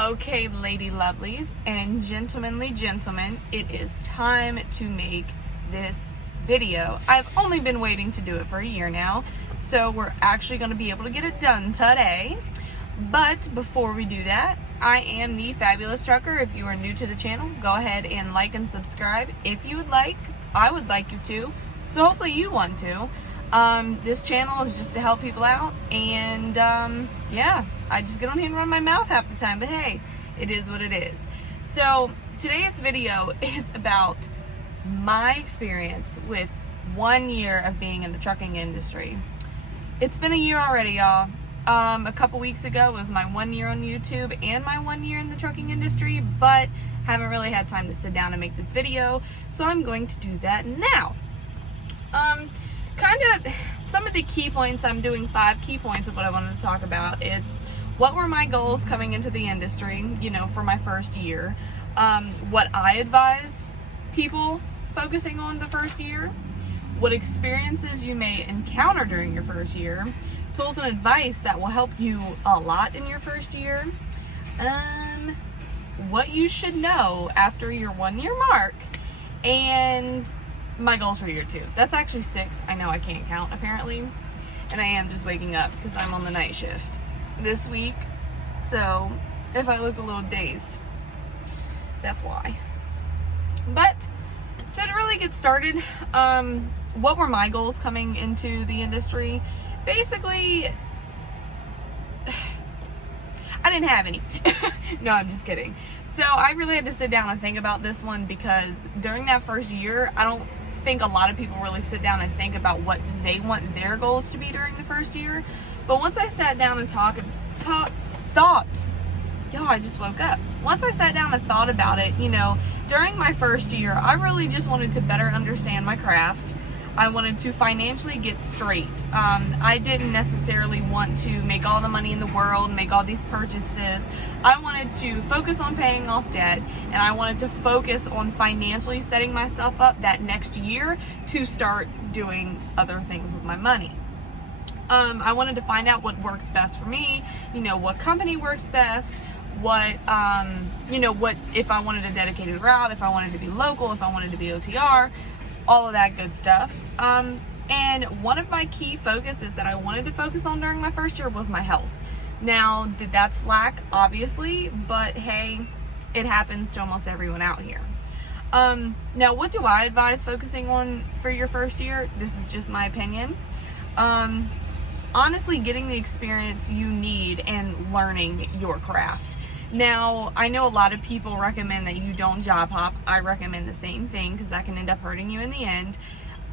Okay, lady lovelies and gentlemanly gentlemen, it is time to make this video. I've only been waiting to do it for a year now, so we're actually going to be able to get it done today. But before we do that, I am the Fabulous Trucker. If you are new to the channel, go ahead and like and subscribe. If you would like, I would like you to, so hopefully you want to. This channel is just to help people out, and yeah, I just get on here and run my mouth half the time, but hey, it is what it is. So today's video is about my experience with 1 year of being in the trucking industry. It's been a year already, y'all. A couple weeks ago was my 1 year on YouTube and my 1 year in the trucking industry, but haven't really had time to sit down and make this video, so I'm going to do that now. Kind of some of the key points. I'm doing 5 key points of what I wanted to talk about. It's what were my goals coming into the industry, for my first year, what I advise people focusing on the first year, what experiences you may encounter during your first year, tools and advice that will help you a lot in your first year, what you should know after your 1 year mark, and my goals for year 2. That's actually 6. I know I can't count apparently, and I am just waking up because I'm on the night shift this week, so if I look a little dazed, that's why. But so to really get started, what were my goals coming into the industry? Basically, I didn't have any. No, I'm just kidding. So I really had to sit down and think about this one, because during that first year, I don't think a lot of people really sit down and think about what they want their goals to be during the first year. But once I sat down and thought, y'all, I just woke up. Once I sat down and thought about it, during my first year, I really just wanted to better understand my craft. I wanted to financially get straight. I didn't necessarily want to make all the money in the world, make all these purchases. I wanted to focus on paying off debt, and I wanted to focus on financially setting myself up that next year to start doing other things with my money. I wanted to find out what works best for me, what company works best, what if I wanted a dedicated route, if I wanted to be local, if I wanted to be OTR, all of that good stuff. And one of my key focuses that I wanted to focus on during my first year was my health. Now, did that slack? Obviously, but hey, it happens to almost everyone out here. Now, what do I advise focusing on for your first year? This is just my opinion. Honestly, getting the experience you need and learning your craft. Now, I know a lot of people recommend that you don't job hop. I recommend the same thing, because that can end up hurting you in the end.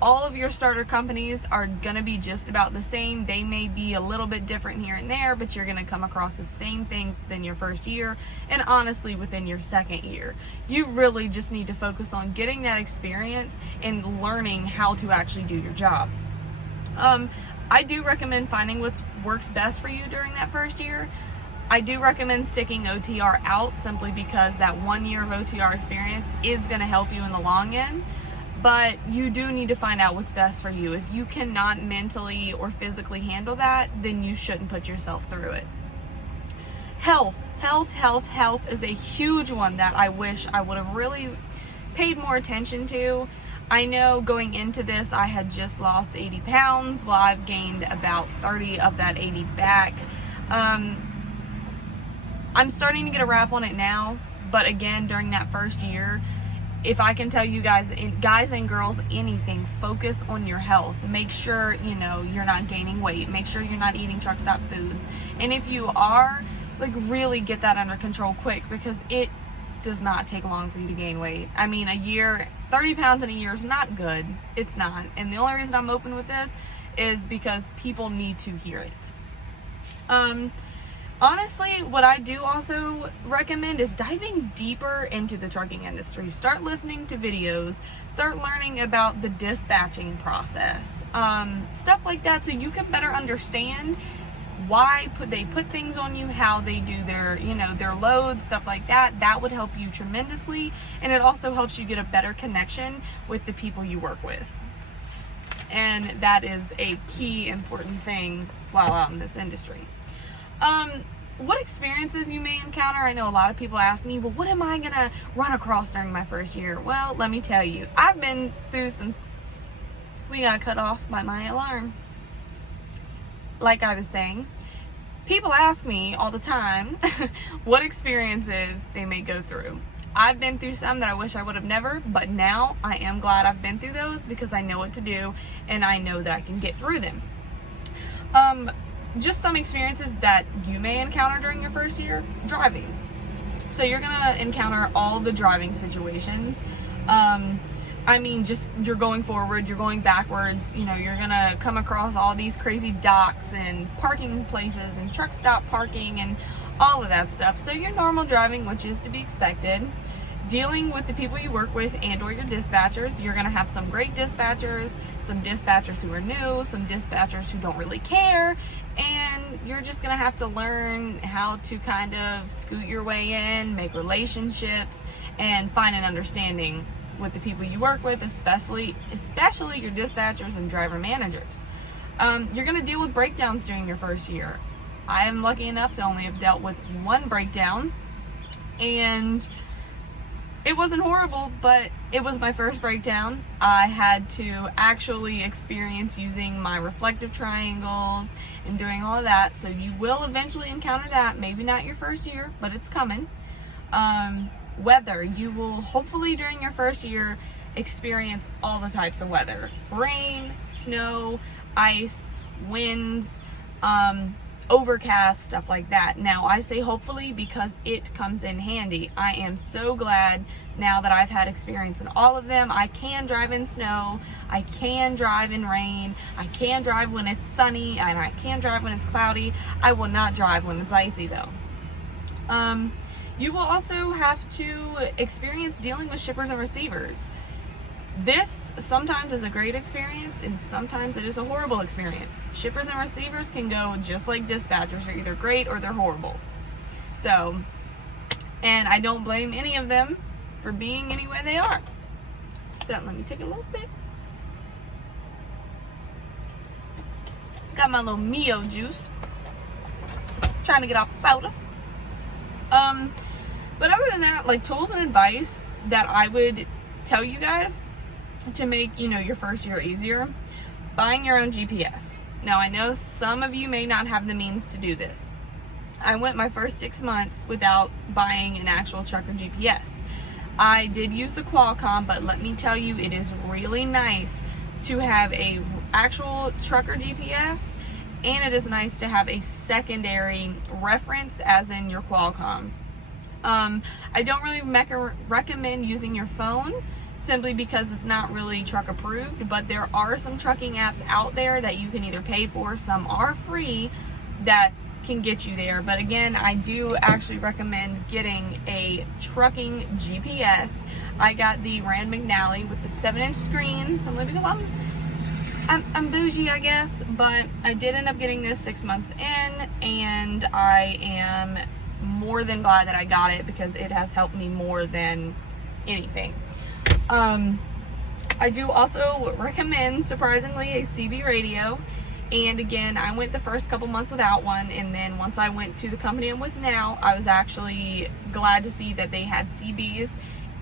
All of your starter companies are going to be just about the same. They may be a little bit different here and there, but you're going to come across the same things within your first year, and honestly within your second year. You really just need to focus on getting that experience and learning how to actually do your job. I do recommend finding what works best for you during that first year. I do recommend sticking OTR out, simply because that 1 year of OTR experience is going to help you in the long end. But you do need to find out what's best for you. If you cannot mentally or physically handle that, then you shouldn't put yourself through it. Health is a huge one that I wish I would have really paid more attention to. I know going into this, I had just lost 80 pounds. Well, I've gained about 30 of that 80 back. I'm starting to get a wrap on it now, but again, during that first year, if I can tell you guys and girls anything, focus on your health. Make sure, you're not gaining weight. Make sure you're not eating truck stop foods. And if you are, really get that under control quick, because it does not take long for you to gain weight. I mean, a year, 30 pounds in a year is not good. It's not. And the only reason I'm open with this is because people need to hear it. Honestly, what I do also recommend is diving deeper into the trucking industry. Start listening to videos, start learning about the dispatching process, stuff like that, so you can better understand why they put things on you, how they do their loads, stuff like that. That would help you tremendously, and it also helps you get a better connection with the people you work with. And that is a key important thing while out in this industry. what experiences you may encounter. I know a lot of people ask me, well, what am I gonna run across during my first year? Well, let me tell you, I've been through some. We got cut off by my alarm. Like I was saying, people ask me all the time what experiences they may go through. I've been through some that I wish I would have never, but now I am glad I've been through those because I know what to do and I know that I can get through them. Just some experiences that you may encounter during your first year driving. So you're gonna encounter all the driving situations. I mean, just you're going forward, you're going backwards, you know, you're gonna come across all these crazy docks and parking places and truck stop parking and all of that stuff. So your normal driving, which is to be expected. Dealing with the people you work with and or your dispatchers. You're gonna have some great dispatchers, some dispatchers who are new, some dispatchers who don't really care, and you're just gonna have to learn how to kind of scoot your way in, make relationships, and find an understanding with the people you work with, especially your dispatchers and driver managers. You're gonna deal with breakdowns during your first year. I am lucky enough to only have dealt with one breakdown, and it wasn't horrible, but it was my first breakdown. I had to actually experience using my reflective triangles and doing all of that. So you will eventually encounter that. Maybe not your first year, but it's coming. Weather. You will hopefully during your first year experience all the types of weather. Rain, snow, ice, winds, overcast, stuff like that. Now I say hopefully because it comes in handy. I am so glad now that I've had experience in all of them. I can drive in snow, I can drive in rain, I can drive when it's sunny, and I can drive when it's cloudy. I will not drive when it's icy though. You will also have to experience dealing with shippers and receivers. This sometimes is a great experience and sometimes it is a horrible experience. Shippers and receivers can go just like dispatchers. They're either great or they're horrible. So, and I don't blame any of them for being any way they are. So let me take a little sip. Got my little Mio juice. Trying to get off the sodas. But other than that, like tools and advice that I would tell you guys to make, you know, your first year easier, buying your own GPS. Now I know some of you may not have the means to do this. I went my first 6 months without buying an actual trucker GPS. I did use the Qualcomm, but let me tell you, it is really nice to have a actual trucker GPS, and it is nice to have a secondary reference as in your Qualcomm. I don't really recommend using your phone simply because it's not really truck approved, but there are some trucking apps out there that you can either pay for, some are free, that can get you there. But again, I do actually recommend getting a trucking GPS. I got the Rand McNally with the 7-inch screen, simply because I'm bougie, I guess, but I did end up getting this 6 months in, and I am more than glad that I got it because it has helped me more than anything. I do also recommend, surprisingly, a CB radio. And again, I went the first couple months without one, and then once I went to the company I'm with now, I was actually glad to see that they had CBs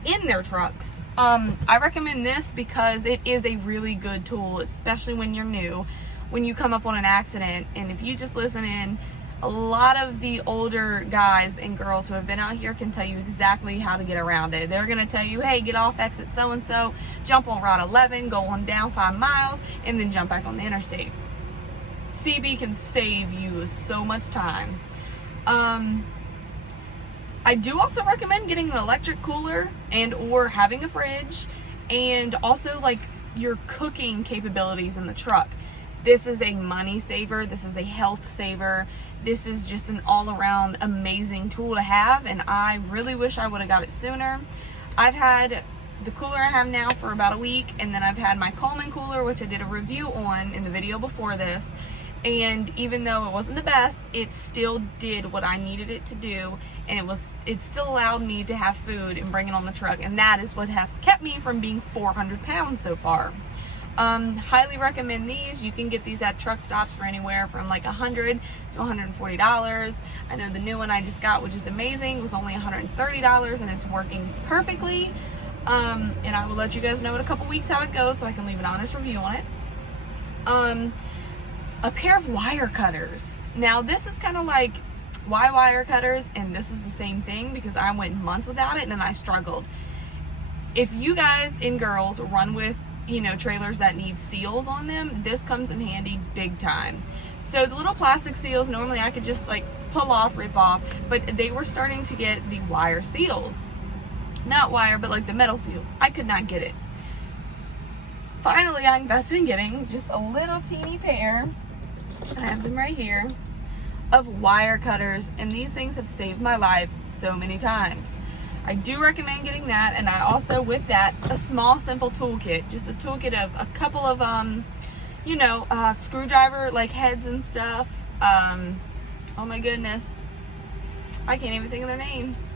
in their trucks. I recommend this because it is a really good tool, especially when you're new, when you come up on an accident. And if you just listen in, a lot of the older guys and girls who have been out here can tell you exactly how to get around it. They're going to tell you, hey, get off exit so-and-so, jump on Route 11, go on down 5 miles, and then jump back on the interstate. CB can save you so much time. I do also recommend getting an electric cooler and or having a fridge, and also like your cooking capabilities in the truck. This is a money saver. This is a health saver. This is just an all-around amazing tool to have, and I really wish I would have got it sooner. I've had the cooler I have now for about a week, and then I've had my Coleman cooler, which I did a review on in the video before this. And even though it wasn't the best, it still did what I needed it to do, and it still allowed me to have food and bring it on the truck, and that is what has kept me from being 400 pounds so far. Highly recommend these. You can get these at truck stops for anywhere from like $100 to $140. I know the new one I just got, which is amazing, was only $130, and it's working perfectly. And I will let you guys know in a couple weeks how it goes, so I can leave an honest review on it. A pair of wire cutters. Now this is kind of like, why wire cutters? And this is the same thing, because I went months without it and then I struggled. If you guys and girls run with, you know, trailers that need seals on them, this comes in handy big time. So the little plastic seals, normally I could just like pull off, rip off, but they were starting to get the wire seals. Not wire, but like the metal seals. I could not get it. Finally, I invested in getting just a little teeny pair, I have them right here, of wire cutters, and these things have saved my life so many times. I do recommend getting that, and I also, with that, a small simple toolkit, just a toolkit of a couple of you know, screwdriver like heads and stuff. Oh my goodness, I can't even think of their names.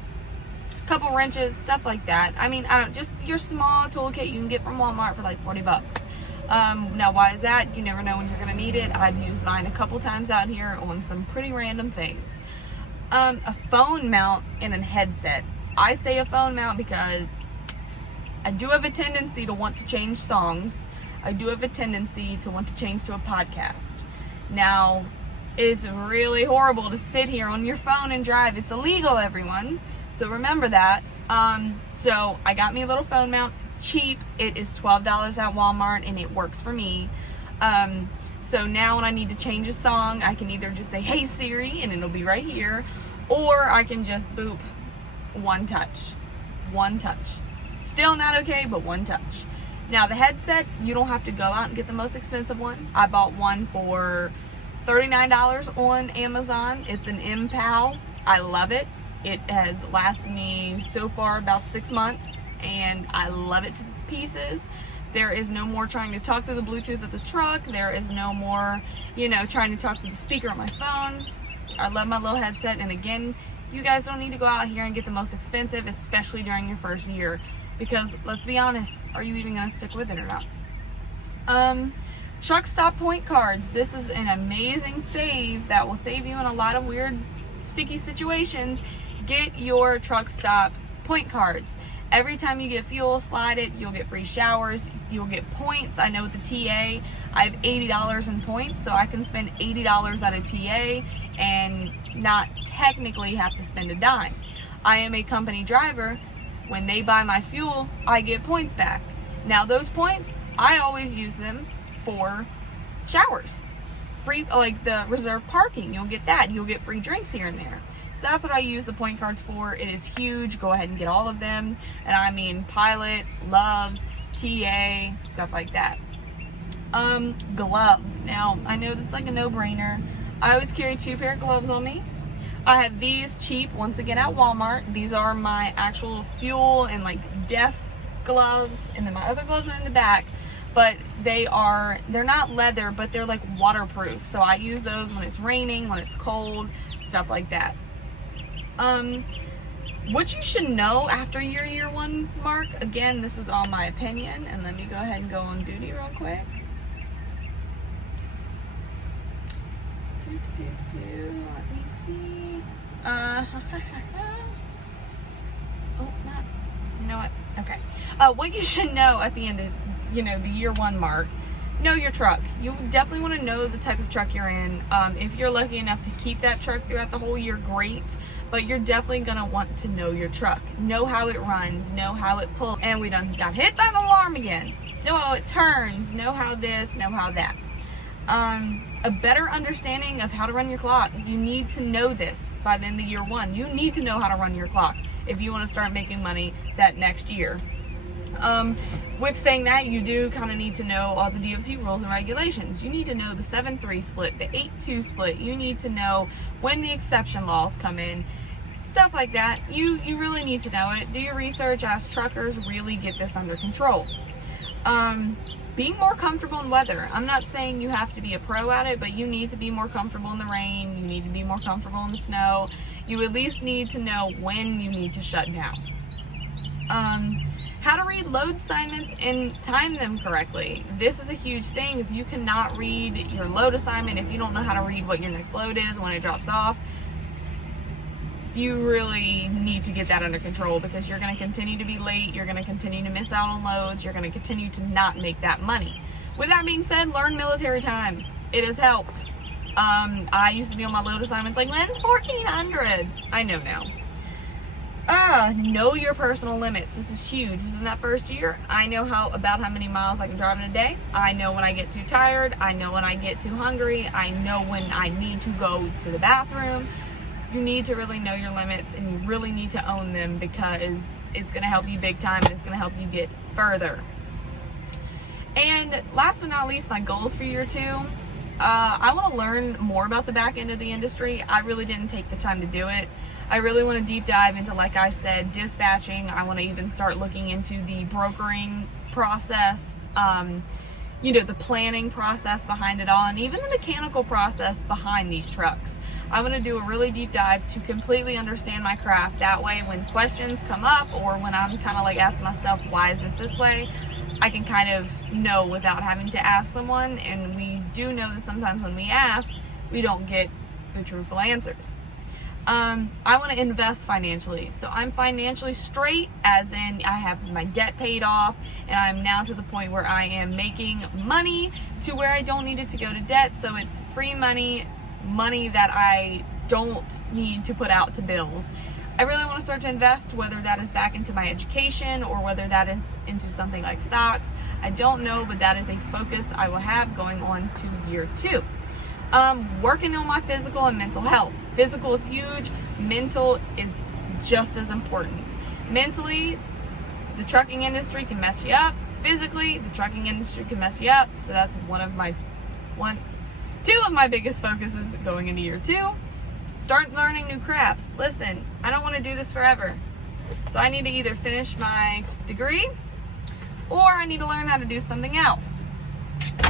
Couple wrenches, stuff like that. I mean, I don't, just your small toolkit you can get from Walmart for like $40. Now why is that? You never know when you're gonna need it. I've used mine a couple times out here on some pretty random things. A phone mount and a headset. I say a phone mount because I do have a tendency to want to change songs. I do have a tendency to want to change to a podcast. Now, it's really horrible to sit here on your phone and drive. It's illegal, everyone. So remember that. So I got me a little phone mount, cheap. It is $12 at Walmart, and it works for me. So now when I need to change a song, I can either just say, "Hey Siri," and it'll be right here, or I can just boop. One touch. Still not okay, but one touch. Now the headset, you don't have to go out and get the most expensive one. I bought one for $39 on Amazon. It's an MPOW. I love it. It has lasted me so far about 6 months, and I love it to pieces. There is no more trying to talk to the Bluetooth of the truck. There is no more, you know, trying to talk to the speaker on my phone. I love my little headset, and again, you guys don't need to go out here and get the most expensive, especially during your first year, because let's be honest, are you even going to stick with it or not? Truck stop point cards. This is an amazing save that will save you in a lot of weird, sticky situations. Get your truck stop point cards. Every time you get fuel, slide it, you'll get free showers, you'll get points. I know with the TA, I have $80 in points, so I can spend $80 at a TA and not technically have to spend a dime. I am a company driver. When they buy my fuel, I get points back. Now those points, I always use them for showers. Free, like the reserve parking, you'll get that. You'll get free drinks here and there. So that's what I use the point cards for. It is huge. Go ahead and get all of them. And I mean Pilot, Loves, TA, stuff like that. Gloves. Now, I know this is like a no-brainer. I always carry 2 pair of gloves on me. I have these cheap, once again, at Walmart. These are my actual fuel and like DEF gloves. And then my other gloves are in the back. But they're not leather, but they're like waterproof. So I use those when it's raining, when it's cold, stuff like that. What you should know after your year 1 mark, again, this is all my opinion, and let me go ahead and go on duty real quick. Let me see. Oh, not, you know what? Okay. What you should know at the end of, you know, the year 1 mark, know your truck. You definitely want to know the type of truck you're in. If you're lucky enough to keep that truck throughout the whole year, great. But you're definitely going to want to know your truck. Know how it runs. Know how it pulls. And we done got hit by the alarm again. Know how it turns. Know how this. Know how that. A better understanding of how to run your clock. You need to know this by the end of year 1. You need to know how to run your clock if you want to start making money that next year. With saying that, you do kind of need to know all the DOT rules and regulations. You need to know the 7-3 split, the 8-2 split. You need to know when the exception laws come in, stuff like that. You really need to know it. Do your research. Ask truckers. Really get this under control. Being more comfortable in weather. I'm not saying you have to be a pro at it, but you need to be more comfortable in the rain. You need to be more comfortable in the snow. You at least need to know when you need to shut down. How to read load assignments and time them correctly. This is a huge thing. If you cannot read your load assignment, if you don't know how to read what your next load is when it drops off, you really need to get that under control, because you're going to continue to be late, you're going to continue to miss out on loads, you're going to continue to not make that money. With that being said, learn military time. It has helped. I used to be on my load assignments like, when's 1400? I know now. Know your personal limits. This is huge. Within that first year, I know about how many miles I can drive in a day. I know when I get too tired. I know when I get too hungry. I know when I need to go to the bathroom. You need to really know your limits, and you really need to own them, because it's going to help you big time, and it's going to help you get further. And last but not least, my goals for year 2. I want to learn more about the back end of the industry. I really didn't take the time to do it. I really want to deep dive into, like I said, dispatching. I want to even start looking into the brokering process, the planning process behind it all, and even the mechanical process behind these trucks. I want to do a really deep dive to completely understand my craft. That way, when questions come up, or when I'm kind of like asking myself, why is this way? I can kind of know without having to ask someone. And we do know that sometimes when we ask, we don't get the truthful answers. I want to invest financially. So I'm financially straight, as in I have my debt paid off, and I'm now to the point where I am making money to where I don't need it to go to debt. So it's free money that I don't need to put out to bills. I really want to start to invest, whether that is back into my education or whether that is into something like stocks. I don't know, but that is a focus I will have going on to year 2. Working on my physical and mental health. Physical is huge. Mental is just as important. Mentally, the trucking industry can mess you up. Physically, the trucking industry can mess you up. So that's two of my biggest focuses going into year 2. Start learning new crafts. Listen, I don't want to do this forever. So I need to either finish my degree, or I need to learn how to do something else.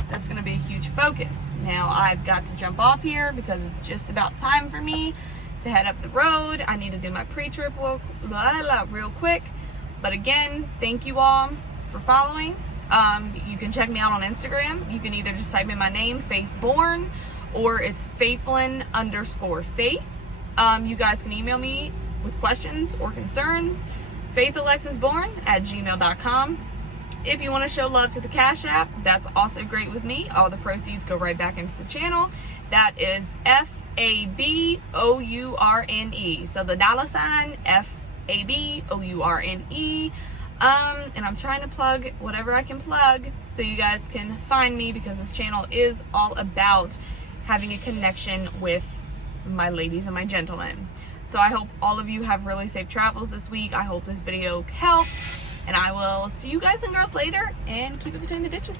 That's going to be a huge focus. Now I've got to jump off here because it's just about time for me to head up the road. I need to do my pre-trip real quick. But again, thank you all for following. You can check me out on Instagram. You can either just type in my name, Faith Bourne, or it's Faithlyn_Faith. You guys can email me with questions or concerns, faithalexisbourne@gmail.com. If you want to show love to the Cash App, that's also great with me. All the proceeds go right back into the channel. That is FABOURNE. So the $ FABOURNE. And I'm trying to plug whatever I can plug so you guys can find me, because this channel is all about having a connection with my ladies and my gentlemen. So I hope all of you have really safe travels this week. I hope this video helped, and I will see you guys and girls later, and keep it between the ditches.